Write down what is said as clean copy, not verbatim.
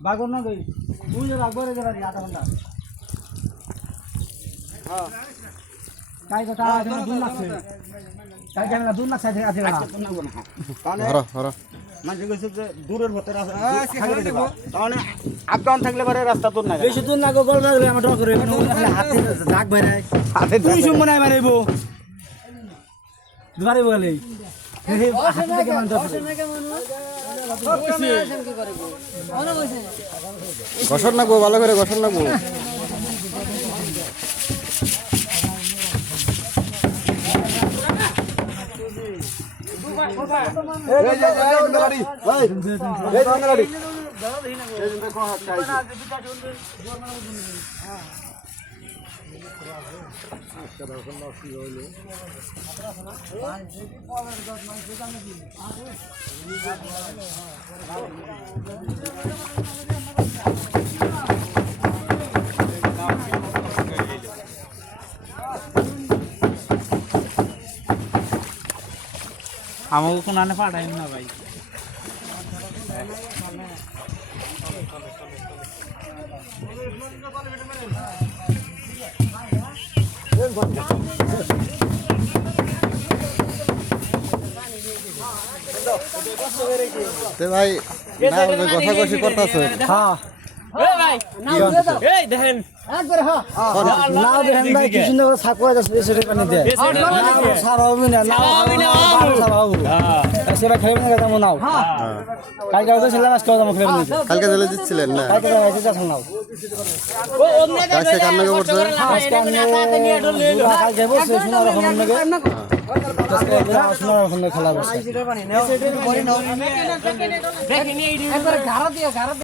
বাগর না গই তুই যে রাখবারে গেলা আধা ঘন্টা হ্যাঁ কাই কথা দুন লাগছে কাই জানা না দুন লাগছে আছে না হরা হরা মানে কইছে যে দূরের ভিতরে আছে থাকলে দেব তাহলে আপ ডাউন থাকলে পরে রাস্তা তোর না বেশি দূর না গো গল লাগলে আমার ডর করে হাতে দাগ বাইরাই হাতে তুই সময় নাই মারাইবো দুবারে বলে হাতে থেকে মান দর গসর লাগবো ভালো করে গসর লাগবো আমাকে কোন আনে পাঠাই না ভাই তে ভাই না কথা কষি করতেছে হ্যাঁ এই ভাই এই দেখেন একবারে হ্যাঁ না দেখেন ভাই কি সুন্দর করে ছাকওয়া যাচ্ছে সেটা পানি দে সারা হবে না না হবে না সারা হবে হ্যাঁ সেটা খেলবে না কেমন নাও হ্যাঁ কালকে তো ছেলে মাছ খাওয়া দাম খেলবে না কালকে জেলে দিচ্ছিলেন না কালকে যাইতে যাচ্ছ নাও ও ওমনে কাছে কান্না করছে আজকে কালকে বসে শোনা রকম নাকি আজকে শোনা রকম খেলা বসে দেখেন এই একবার ঘাড়া দিয়ে